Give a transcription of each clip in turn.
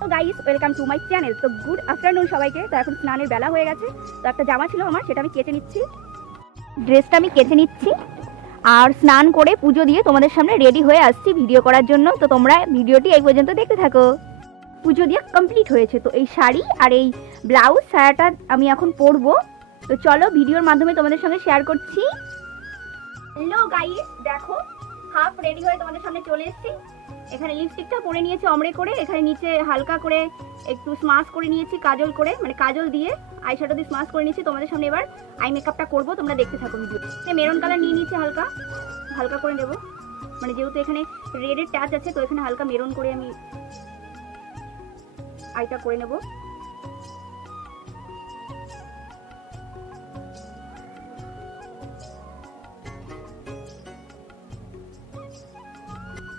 তো guys, welcome to my channel. তো good afternoon সবাইকে। তো এখন স্নানের বেলা হয়ে গেছে। তো একটা জামা ছিল আমার, সেটা আমি কেচে নিচ্ছি। ড্রেসটা আমি কেচে নিচ্ছি আর স্নান করে পুজো দিয়ে তোমাদের সামনে রেডি হয়ে আসছি ভিডিও করার জন্য। তো তোমরা ভিডিওটি এই পর্যন্ত দেখতে থাকো। পুজো দিয়ে কমপ্লিট হয়েছে। তো এই শাড়ি আর এই ব্লাউজ সায়াটা আমি এখন পরবো। তো চলো ভিডিওর মাধ্যমে তোমাদের সঙ্গে শেয়ার করছি। হ্যালো গাইস, দেখো হাফ রেডি হয়ে তোমাদের সামনে চলে এসেছি। এখানে লিপস্টিকটা পরে নিয়েছি অমরে করে, এখানে নিচে হালকা করে একটু স্মাশ করে নিয়েছি কাজল করে, মানে কাজল দিয়ে আইশ্যাডো দিয়ে স্মাশ করে নিয়েছি। তোমাদের সামনে এবার আই মেকআপটা করবো, তোমরা দেখতে থাকো ভিডিও। মেরুন কালার নিয়ে নিয়েছি, হালকা হালকা করে নেব, মানে যেহেতু এখানে রেডের টাচ আছে তো এখানে হালকা মেরুন করে আমি আইটা করে নেব।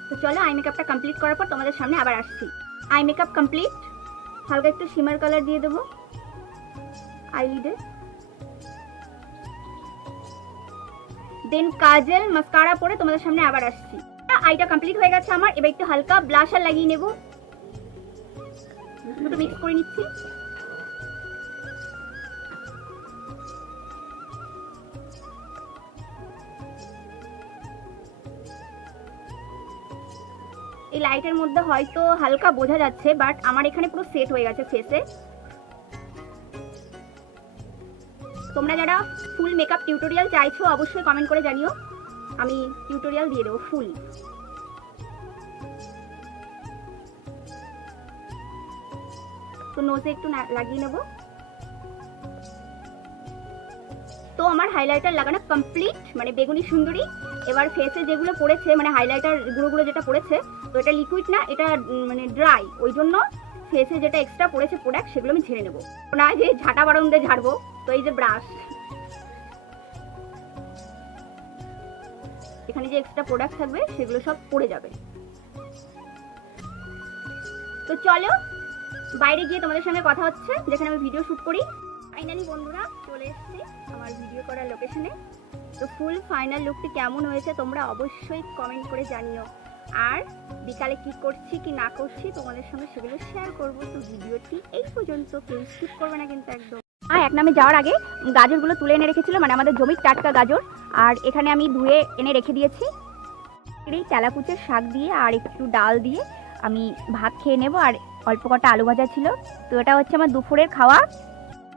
তো চলো আই মেকআপটা কমপ্লিট করার পর তোমাদের সামনে আবার আসছি। আই মেকআপ কমপ্লিট, হালকা একটু শিমার কালার দিয়ে দেবো আইলিডে, দেন কাজল মাস্কারা পরে তোমাদের সামনে আবার আসছি। আইটা কমপ্লিট হয়ে গেছে আমার। এবার একটু হালকা ব্লাশার লাগিয়ে নেব, একটু মিক্স করে নিচ্ছি। এই লাইটের মধ্যে হয়তো হালকা বোঝা যাচ্ছে, বাট আমার এখানে পুরো সেট হয়ে গেছে ফেসে। তোমরা যারা ফুল মেকআপ টিউটোরিয়াল চাইছো অবশ্যই কমেন্ট করে জানিও, আমি টিউটোরিয়াল দিয়ে দেবো ফুল। তো নোজে একটু লাগিয়ে নেব। তো আমার হাইলাইটার লাগানো কমপ্লিট, মানে বেগুনি সুন্দরী। এবার ফেসে যেগুলো পড়েছে, মানে হাইলাইটার গুঁড়ো যেটা পড়েছে, তো এটা লিকুইড না, এটা মানে ড্রাই, ওই জন্য ফেসে যেটা এক্সট্রা পড়েছে প্রোডাক্ট সেগুলো আমি ঝেড়ে নেবো না, যে ঝাঁটা বারণ দিয়ে ঝাড়বো। তো এই যে ব্রাশ, এখানে যে এক্সট্রা প্রোডাক্ট থাকবে সেগুলো সব পড়ে যাবে। তো চলো বাইরে গিয়ে তোমাদের সঙ্গে কথা হচ্ছে, যেখানে আমি ভিডিও শুট করি। ফাইনালি বন্ধুরা চলে এসেছি আমার ভিডিও করার লোকেশনে। তো ফুল ফাইনাল লুকটি কেমন হয়েছে তোমরা অবশ্যই কমেন্ট করে জানিও। আর বিকালে কি করছি কি না করছি তোমাদের সঙ্গে সেগুলো শেয়ার করব। তো ভিডিওটি এই পর্যন্ত, কেউ স্কিপ করবে না কিন্তু একদম। এক নামে যাওয়ার আগে গাজরগুলো তুলে এনে রেখেছিল, মানে আমাদের জমির টাটকা গাজর, আর এখানে আমি ধুয়ে এনে রেখে দিয়েছি। এই তেলাকুচের শাক দিয়ে আর একটু ডাল দিয়ে আমি ভাত খেয়ে নেব, আর অল্প কটা আলু ভাজা ছিল। তো এটা হচ্ছে আমার দুপুরের খাওয়া।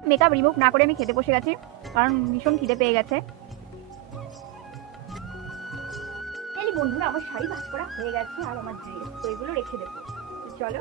মেকআপ রিমুভ না করে আমি খেতে বসে গেছি, কারণ ভীষণ খিদে পেয়ে গেছে। বন্ধুরা আমার শাড়ি ভাঁজ করা হয়ে গেছে আর আমার ড্রেস, তো এগুলো রেখে দেবো। চলো।